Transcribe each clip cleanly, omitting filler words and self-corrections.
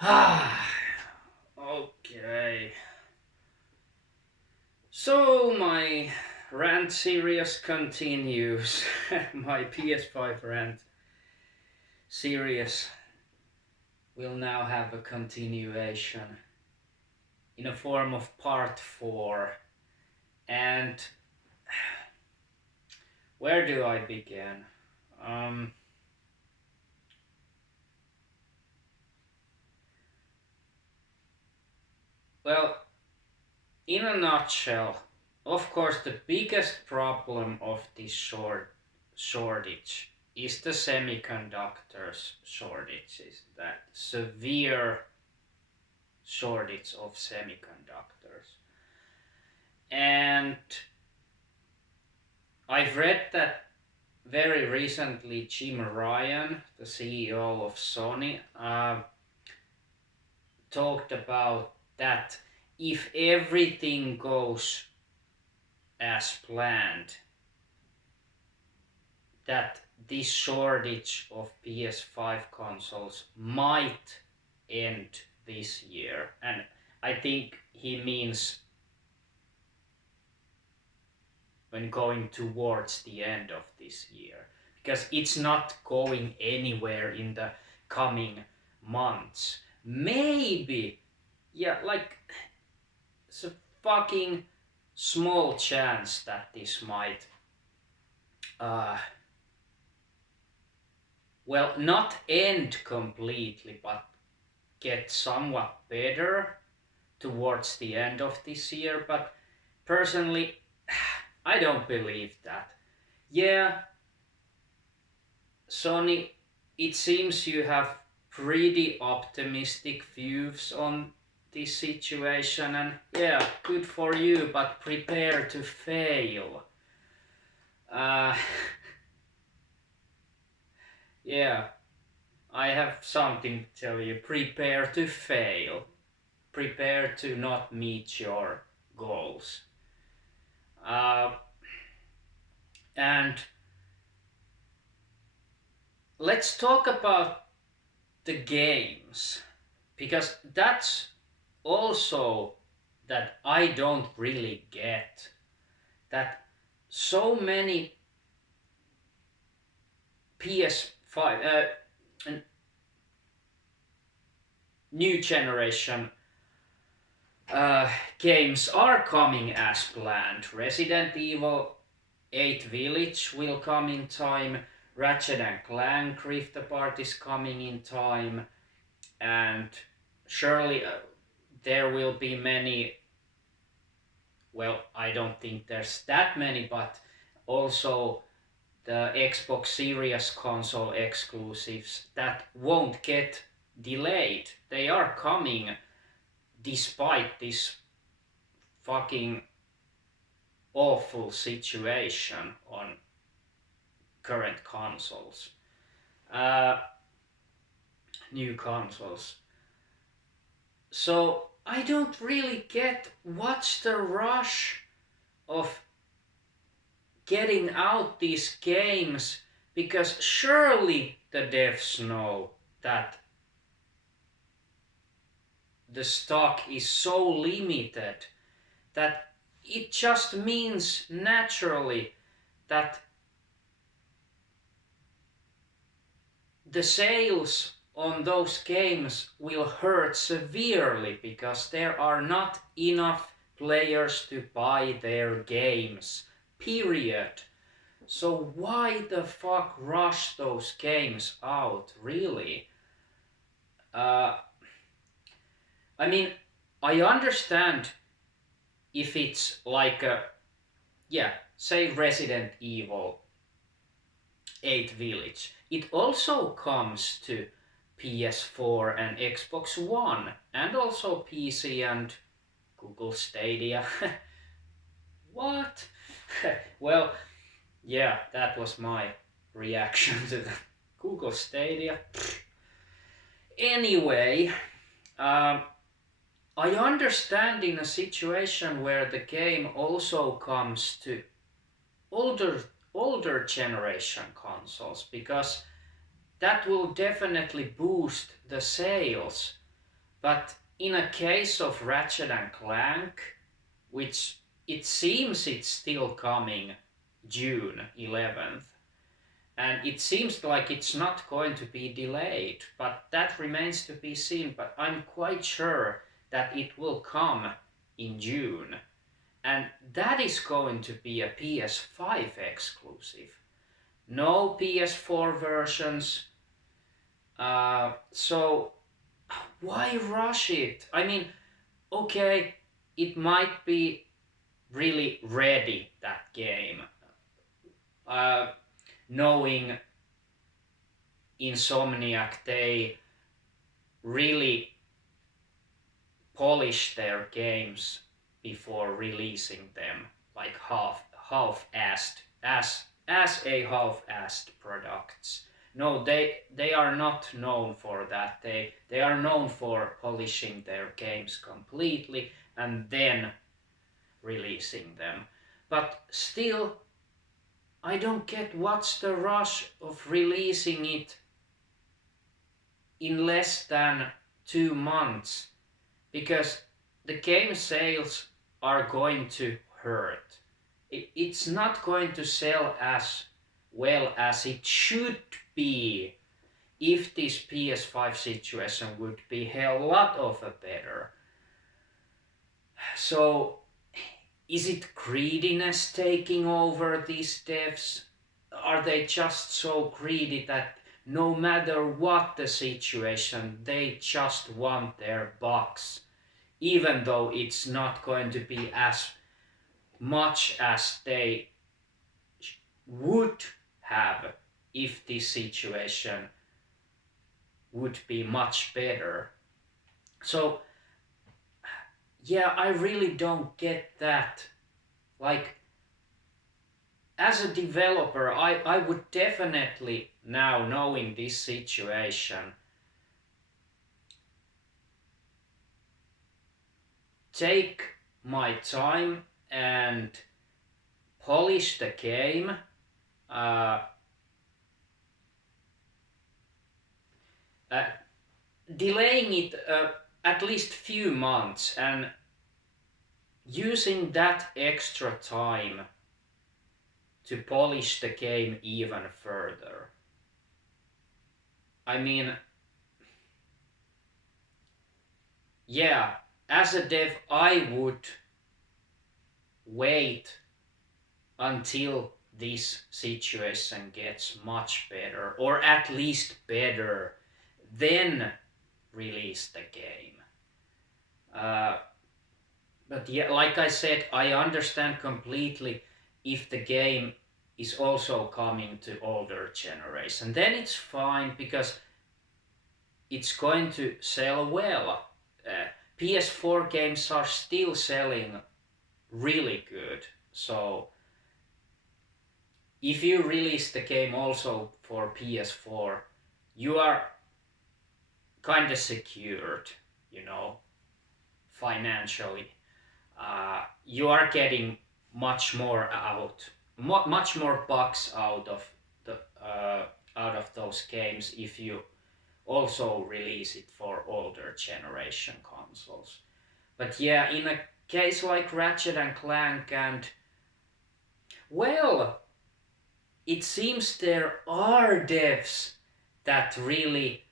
Ah, okay. So my rant series continues. My PS5 rant series will now have a continuation in a form of part 4. And where do I begin? Um, well, in a nutshell, of course, the biggest problem of this shortage is the semiconductors shortages, that severe shortage of semiconductors. And I've read that very recently Jim Ryan, the CEO of Sony, talked about that if everything goes as planned, that this shortage of PS5 consoles might end this year. And I think he means when going towards the end of this year, because it's not going anywhere in the coming months. Maybe, yeah, like it's a fucking small chance that this might uh not end completely, but get somewhat better towards the end of this year. But personally, I don't believe that. Yeah, Sony, it seems you have pretty optimistic views on this situation, and yeah, good for you, but prepare to fail. Uh, yeah, I have something to tell you. Prepare to fail. Prepare to not meet your goals. Uh, and let's talk about the games, because that's also that I don't really get, that so many PS5 new generation games are coming as planned. Resident Evil 8 Village will come in time, Ratchet and Clank Rift Apart is coming in time, and surely there will be many. Well, I don't think there's that many, but also the Xbox Series console exclusives that won't get delayed. They are coming despite this fucking awful situation on current consoles. Uh, New consoles. So I don't really get what's the rush of getting out these games, because surely the devs know that the stock is so limited that it just means naturally that the sales on those games will hurt severely, because there are not enough players to buy their games. Period. So why the fuck rush those games out, really? Uh, I mean, I understand if it's like a, yeah, say Resident Evil 8 Village. It also comes to PS4 and Xbox One, and also PC and Google Stadia. What? Well, yeah, that was my reaction to the Google Stadia. Anyway, um, I understand in a situation where the game also comes to older older generation consoles, because that will definitely boost the sales. But in a case of Ratchet and Clank, which it seems it's still coming June 11th, and it seems like it's not going to be delayed, but that remains to be seen. But I'm quite sure that it will come in June, and that is going to be a PS5 exclusive. No PS4 versions. So why rush it? I mean, okay, it might be really ready, that game. Uh, Knowing Insomniac, they really polish their games before releasing them, like half-assed, as a half-assed products. No, they are not known for that. They are known for polishing their games completely and then releasing them. But still, I don't get what's the rush of releasing it in less than 2 months, because the game sales are going to hurt. It's not going to sell as well as it should be if this PS5 situation would be a lot of a better. So is it greediness taking over these devs? Are they just so greedy that no matter what the situation, they just want their bucks, even though it's not going to be as much as they would have if this situation would be much better? So, yeah, I really don't get that. Like, as a developer, I would definitely, now knowing this situation, take my time and polish the game. Uh, uh, Delaying it at least few months and using that extra time to polish the game even further. I mean, yeah, as a dev, I would wait until this situation gets much better, or at least better, then release the game. Uh, but yeah, like I said, I understand completely if the game is also coming to older generation. Then it's fine because it's going to sell well. PS4 games are still selling really good. So if you release the game also for PS4, you are kind of secured, you know, financially. You are getting much more out, much more bucks the out of those games if you also release it for older generation consoles. But yeah, in a case like Ratchet and Clank, and well, it seems there are devs that really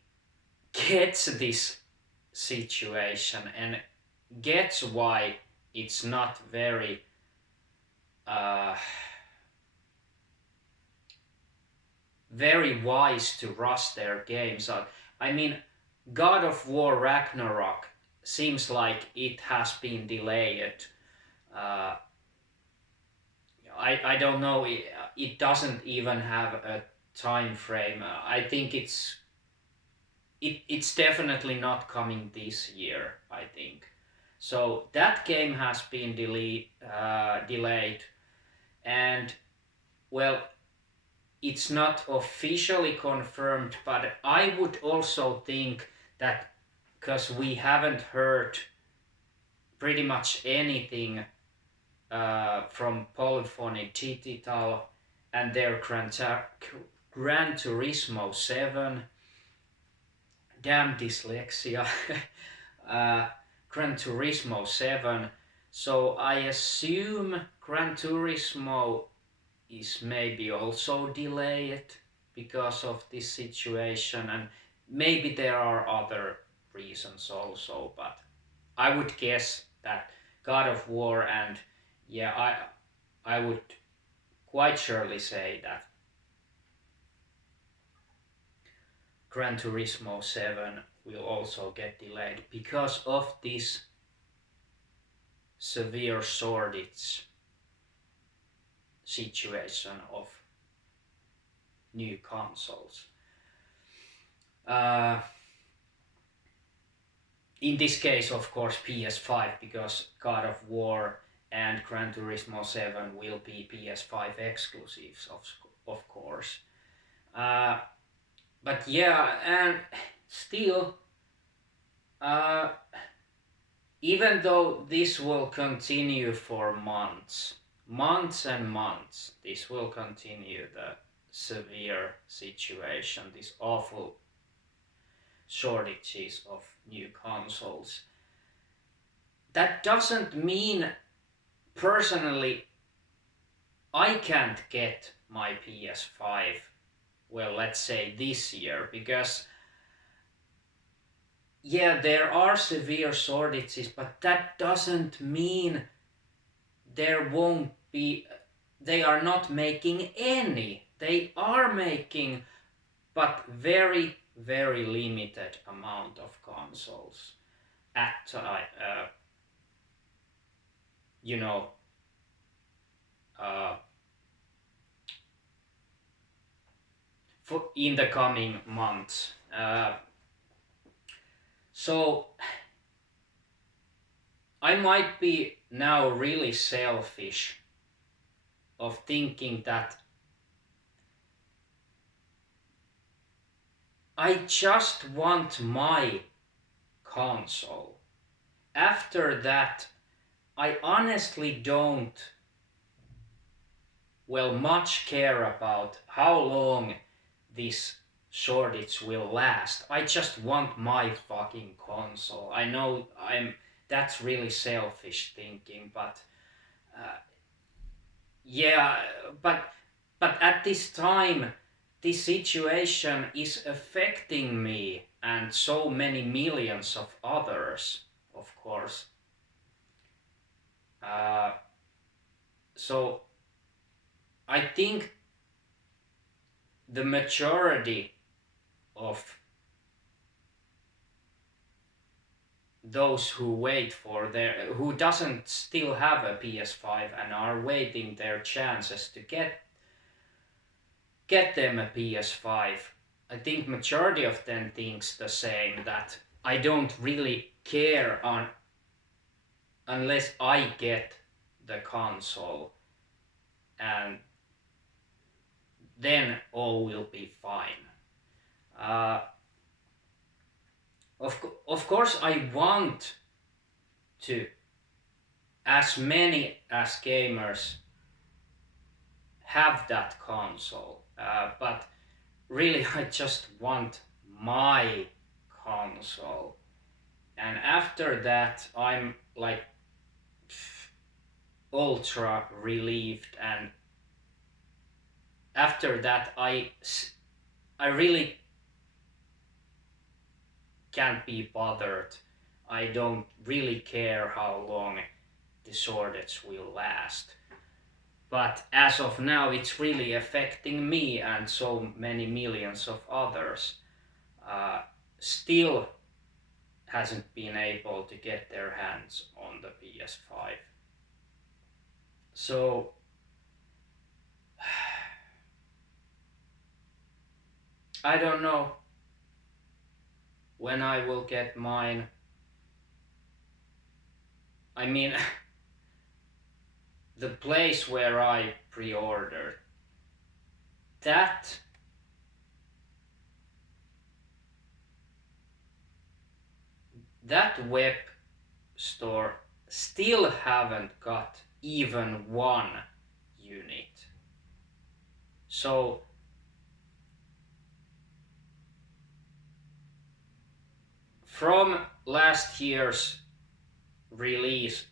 gets this situation and gets why it's not very uh, very wise to rush their games out. I mean, God of War Ragnarok seems like it has been delayed. Uh, I don't know. It doesn't even have a time frame. I think it's definitely not coming this year, I think. So that game has been delayed, and well, it's not officially confirmed, but I would also think that because we haven't heard pretty much anything from Polyphony Digital and their Gran Turismo 7, damn dyslexia, uh, Gran Turismo 7. So I assume Gran Turismo is maybe also delayed because of this situation, and maybe there are other reasons also, but I would guess that God of War and yeah, I would quite surely say that Gran Turismo 7 will also get delayed because of this severe shortage situation of new consoles. Uh, in this case, of course, PS5, because God of War and Gran Turismo 7 will be PS5 exclusives, of course. Uh, but yeah, and still, uh, even though this will continue for months and months, this will continue the severe situation, this awful shortages of new consoles. That doesn't mean personally I can't get my PS5, well, let's say this year, because yeah, there are severe shortages, but that doesn't mean there won't be, they are not making any. They are making, but very, very limited amount of consoles at, you know, uh, for in the coming months. So I might be now really selfish of thinking that I just want my console. After that, I honestly don't, well, much care about how long this shortage will last. I just want my fucking console. I know that's really selfish thinking, but uh, yeah, but at this time, this situation is affecting me and so many millions of others, of course. Uh, so I think the majority of those who wait for their, who doesn't still have a PS5 and are waiting their chances to get them a PS5, I think majority of them thinks the same, that I don't really care on unless I get the console, and then all will be fine. Uh, of course, I want to, as many as gamers have that console, but really I just want my console, and after that I'm like ultra relieved, and after that I really can't be bothered. I don't really care how long the shortage will last. But as of now, it's really affecting me and so many millions of others. Still hasn't been able to get their hands on the PS5. So I don't know when I will get mine. I mean, the place where I pre-ordered, that that web store still haven't got even one unit. So from last year's release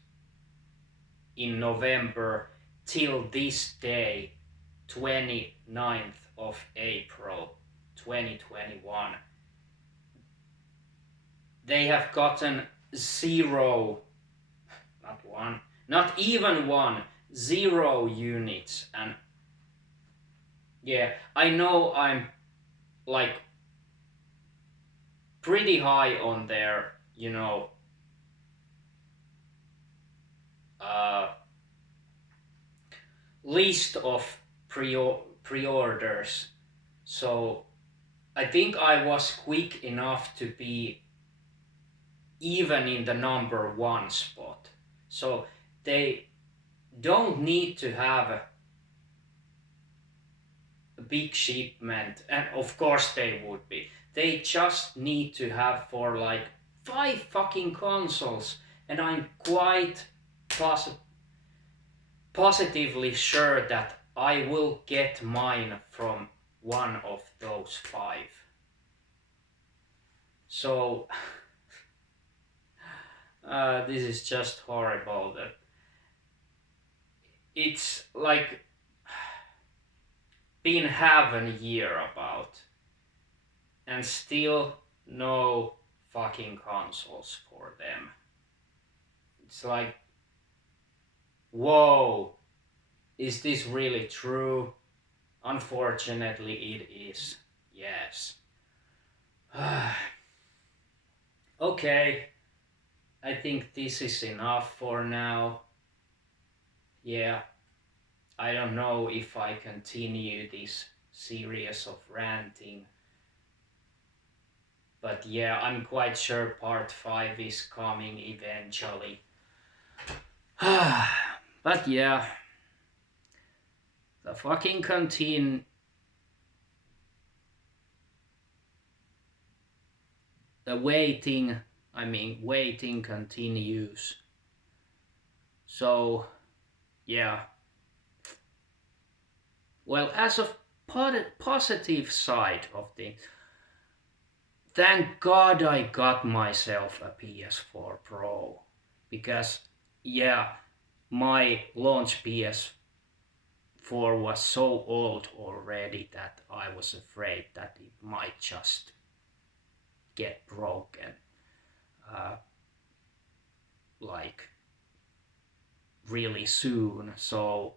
in November till this day, 29th of April 2021, they have gotten zero, not one, not even one, 0 units. And yeah, I know I'm like pretty high on their, uh, list of pre-orders. So I think I was quick enough to be even in the number one spot. So they don't need to have a big shipment, and of course they would be. They just need to have for like 5 fucking consoles, and I'm quite positively sure that I will get mine from one of those 5. So this is just horrible. That it's like been half a year about, and still no fucking consoles for them. It's like, whoa, is this really true? Unfortunately, it is. Yes. Okay, I think this is enough for now. Yeah, I don't know if I continue this series of ranting, but yeah, I'm quite sure part 5 is coming eventually. But yeah, the fucking the waiting continues. So yeah, well, as a positive side of things, thank God I got myself a PS4 Pro, because yeah, my launch PS4 was so old already that I was afraid that it might just get broken, like really soon. So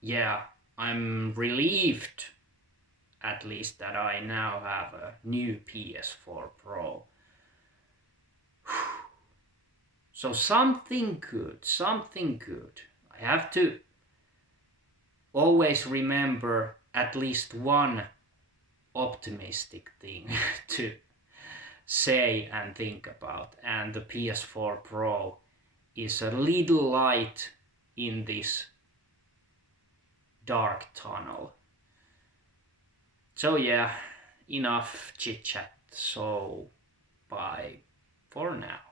yeah, I'm relieved at least that I now have a new PS4 Pro. So something good, something good. I have to always remember at least one optimistic thing to say and think about, and the PS4 Pro is a little light in this dark tunnel. So yeah, enough chit chat. So bye for now.